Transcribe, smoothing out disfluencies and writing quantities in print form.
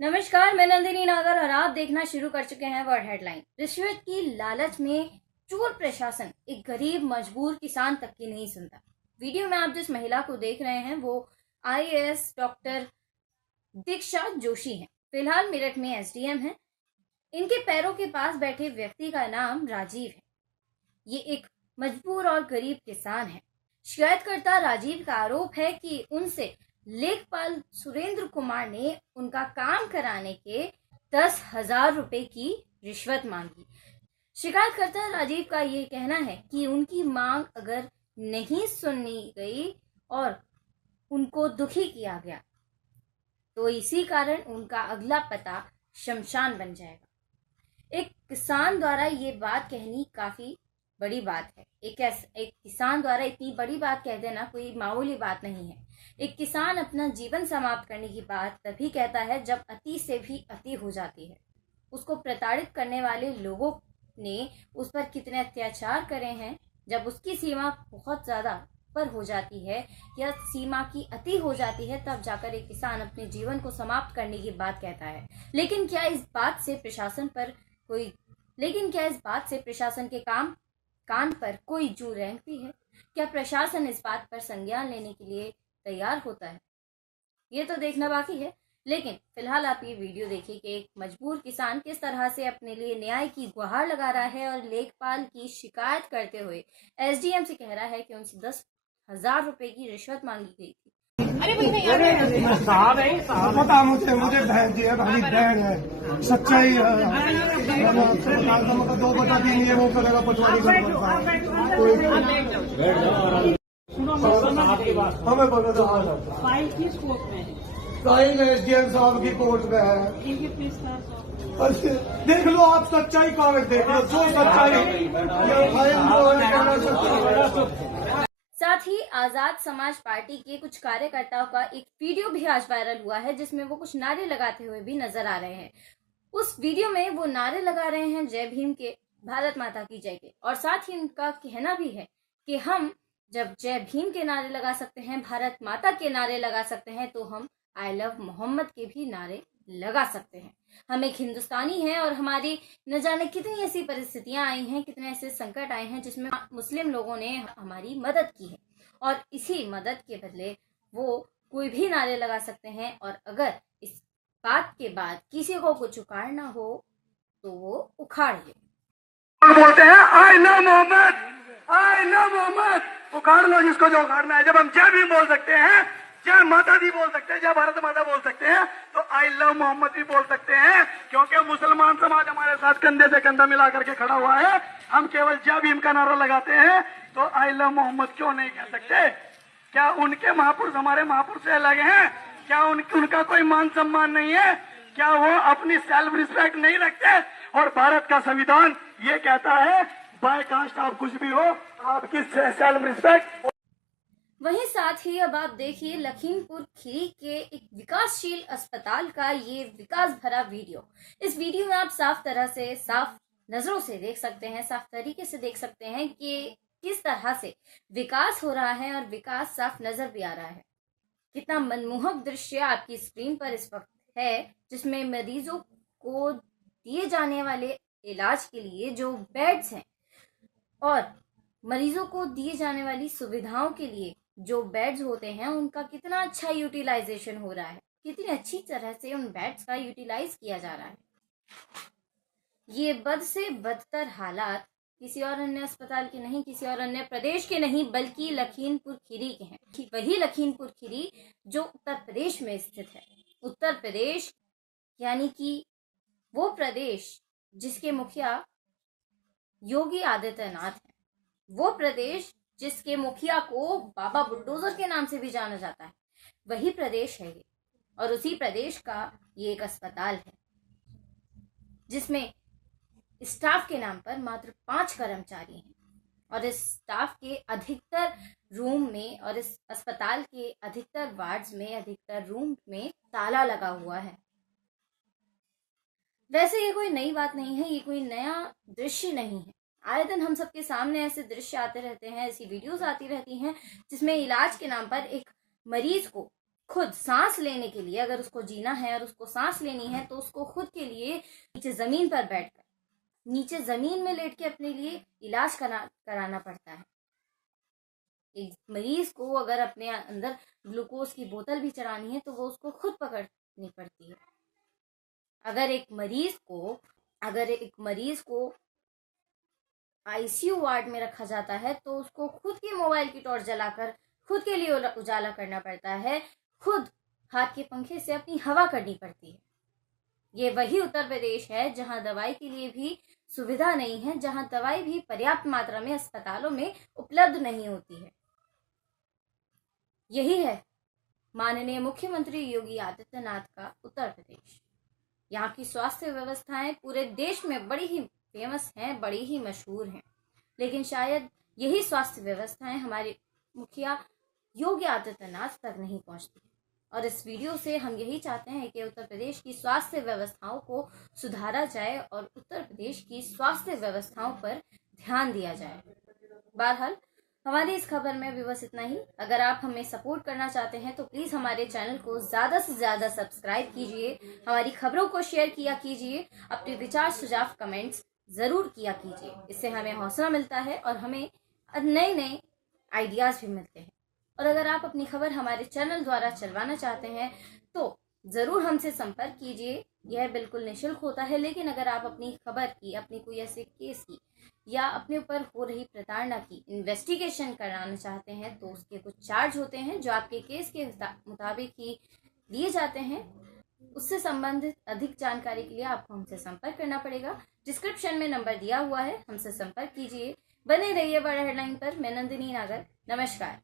नमस्कार, मैं नंदिनी नागर और आप देखना शुरू कर चुके हैं वर्ड हेडलाइन। रिश्वत की लालच में चोर प्रशासन एक गरीब मजबूर किसान तक की नहीं सुनता। वीडियो में आप जिस महिला को देख रहे हैं वो आईएएस डॉक्टर दीक्षा जोशी हैं। फिलहाल मेरठ में एसडीएम हैं। इनके पैरों के पास बैठे व्यक्ति का नाम राजीव है। ये एक मजबूर और गरीब किसान है। शिकायतकर्ता राजीव का आरोप है कि उनसे लेखपाल सुरेंद्र कुमार ने उनका काम कराने के 10,000 रुपए की रिश्वत मांगी। शिकायतकर्ता राजीव का ये कहना है कि उनकी मांग अगर नहीं सुनी गई और उनको दुखी किया गया तो इसी कारण उनका अगला पता शमशान बन जाएगा। एक किसान द्वारा ये बात कहनी काफी बड़ी बात है। एक किसान द्वारा इतनी बड़ी बात कह देना कोई मामूली बात नहीं है। एक किसान अपना जीवन समाप्त करने की बात तभी कहता है जब अति से भी अति हो जाती है। उसको प्रताड़ित करने वाले लोगों ने उस पर कितने अत्याचार करे हैं, जब उसकी सीमा बहुत ज्यादा पर हो जाती है या सीमा की अति हो जाती है, तब जाकर एक किसान अपने जीवन को समाप्त करने की बात कहता है। लेकिन क्या इस बात से प्रशासन के कान पर कोई जू रेंगती है? क्या प्रशासन इस बात पर संज्ञान लेने के लिए तैयार होता है? ये तो देखना बाकी है। लेकिन फिलहाल आप ये वीडियो देखिए कि एक मजबूर किसान किस तरह से अपने लिए न्याय की गुहार लगा रहा है और लेखपाल की शिकायत करते हुए एसडीएम से कह रहा है कि उनसे 10,000 रुपए की रिश्वत मांगी गई थी। पता मुझे बहन जी है, भाई बहन है, सच्चाई है। 2/3 ये वो करेगा पटवारी हमें बोलो तो फाइल किस कोर्ट में है? फाइल एसडीएम साहब की कोर्ट में है। ठीक है, प्लीज देख लो आप सच्चाई कागज देख लो, जो सच्चाई साथ ही आजाद समाज पार्टी के कुछ कार्यकर्ताओं का एक वीडियो भी आज वायरल हुआ है जिसमें वो कुछ नारे लगाते हुए भी नजर आ रहे हैं। उस वीडियो में वो नारे लगा रहे हैं जय भीम के, भारत माता की जय के, और साथ ही उनका कहना भी है कि हम जब जय भीम के नारे लगा सकते हैं, भारत माता के नारे लगा सकते हैं, तो हम आई लव मोहम्मद के भी नारे लगा सकते हैं। हम एक हिंदुस्तानी हैं और हमारी न जाने कितनी ऐसी परिस्थितियां आई हैं, कितने ऐसे संकट आए हैं जिसमें मुस्लिम लोगों ने हमारी मदद की है, और इसी मदद के बदले वो कोई भी नारे लगा सकते हैं। और अगर इस बात के बाद किसी को कुछ उखाड़ना हो तो वो उखाड़ ले। बोलते हैं I love Mohammad, I love Mohammad. उखाड़ लो जिसको जो उखाड़ना है। जब हम जय भीम बोल सकते हैं, जय माता दी बोल सकते हैं, जय भारत माता बोल सकते हैं, तो आई लव मोहम्मद भी बोल सकते हैं, क्योंकि मुसलमान समाज हमारे साथ कंधे से कंधा मिला करके खड़ा हुआ है। हम केवल जय भीम का नारा लगाते हैं, तो आई लव मोहम्मद क्यों नहीं कह सकते? क्या उनके महापुरुष हमारे महापुरुष से अलग हैं? क्या उनका कोई मान सम्मान नहीं है? क्या वो अपनी सेल्फ रिस्पेक्ट नहीं रखते? और भारत का संविधान ये कहता है बाय कास्ट आप कुछ भी हो, आपकी सेल्फ रिस्पेक्ट। वहीं साथ ही अब आप देखिए लखीमपुर खीरी के एक विकासशील अस्पताल का ये विकास भरा वीडियो। इस वीडियो में आप साफ नजरों से देख सकते हैं, साफ तरीके से देख सकते हैं कि किस तरह से विकास हो रहा है, और विकास साफ नजर भी आ रहा है। कितना मनमोहक दृश्य आपकी स्क्रीन पर इस वक्त है, जिसमें मरीजों को दिए जाने वाले इलाज के लिए जो बेड्स हैं और मरीजों को दिए जाने वाली सुविधाओं के लिए जो बेड्स होते हैं, उनका कितना अच्छा यूटिलाइजेशन हो रहा है, कितनी अच्छी तरह से उन बेड्स का यूटिलाइज किया जा रहा है। ये बद से बदतर हालात किसी और अन्य अस्पताल के नहीं, किसी और अन्य प्रदेश के नहीं, बल्कि लखीमपुर खीरी के हैं। वही लखीमपुर खीरी जो उत्तर प्रदेश में स्थित है। उत्तर प्रदेश यानी कि वो प्रदेश जिसके मुखिया योगी आदित्यनाथ है, वो प्रदेश जिसके मुखिया को बाबा बुलडोजर के नाम से भी जाना जाता है, वही प्रदेश है ये। और उसी प्रदेश का ये एक अस्पताल है जिसमें स्टाफ के नाम पर मात्र 5 कर्मचारी हैं, और इस स्टाफ के अधिकतर रूम में और इस अस्पताल के अधिकतर वार्ड्स में, अधिकतर रूम में ताला लगा हुआ है। वैसे ये कोई नई बात नहीं है, ये कोई नया दृश्य नहीं है। आए दिन हम सबके सामने ऐसे दृश्य आते रहते हैं, ऐसी वीडियोस आती रहती हैं जिसमें इलाज के नाम पर एक मरीज को खुद सांस लेने के लिए, अगर उसको जीना है और उसको सांस लेनी है, तो उसको खुद के लिए नीचे जमीन पर बैठकर, नीचे जमीन में लेट के अपने लिए इलाज कराना पड़ता है। एक मरीज को अगर अपने अंदर ग्लूकोज की बोतल भी चढ़ानी है तो वो उसको खुद पकड़नी पड़ती है। अगर एक मरीज को आईसीयू वार्ड में रखा जाता है तो उसको खुद की मोबाइल की टॉर्च जलाकर खुद के लिए उजाला करना पड़ता है, खुद हाथ के पंखे से अपनी हवा करनी पड़ती है। ये वही उत्तर प्रदेश है जहां दवाई के लिए भी सुविधा नहीं है, जहां दवाई भी पर्याप्त मात्रा में अस्पतालों में उपलब्ध नहीं होती है। यही है माननीय मुख्यमंत्री योगी आदित्यनाथ का उत्तर प्रदेश। यहाँ की स्वास्थ्य व्यवस्थाएं पूरे देश में बड़ी ही फेमस हैं, बड़ी ही मशहूर हैं, लेकिन शायद यही स्वास्थ्य व्यवस्थाएं हमारे मुखिया योगी आदित्यनाथ तक नहीं पहुंचती। और इस वीडियो से हम यही चाहते हैं कि उत्तर प्रदेश की स्वास्थ्य व्यवस्थाओं को सुधारा जाए और उत्तर प्रदेश की स्वास्थ्य व्यवस्थाओं पर ध्यान दिया जाए। बहरहाल हमारी इस खबर में भी बस इतना ही। अगर आप हमें सपोर्ट करना चाहते हैं तो प्लीज हमारे चैनल को ज्यादा से ज्यादा सब्सक्राइब कीजिए, हमारी खबरों को शेयर किया कीजिए, अपने विचार सुझाव कमेंट्स जरूर किया कीजिए। इससे हमें हौसला मिलता है और हमें नए नए आइडियाज भी मिलते हैं। और अगर आप अपनी खबर हमारे चैनल द्वारा चलवाना चाहते हैं तो जरूर हमसे संपर्क कीजिए। यह बिल्कुल निःशुल्क होता है, लेकिन अगर आप अपनी खबर की, अपनी कोई ऐसे केस की या अपने ऊपर हो रही प्रताड़ना की इन्वेस्टिगेशन कराना चाहते हैं तो उसके कुछ चार्ज होते हैं जो आपके केस के मुताबिक ही लिए जाते हैं। उससे संबंधित अधिक जानकारी के लिए आपको हमसे संपर्क करना पड़ेगा। डिस्क्रिप्शन में नंबर दिया हुआ है, हमसे संपर्क कीजिए। बने रहिए बड़ा हेडलाइन पर। मैं नंदिनी नागर, नमस्कार।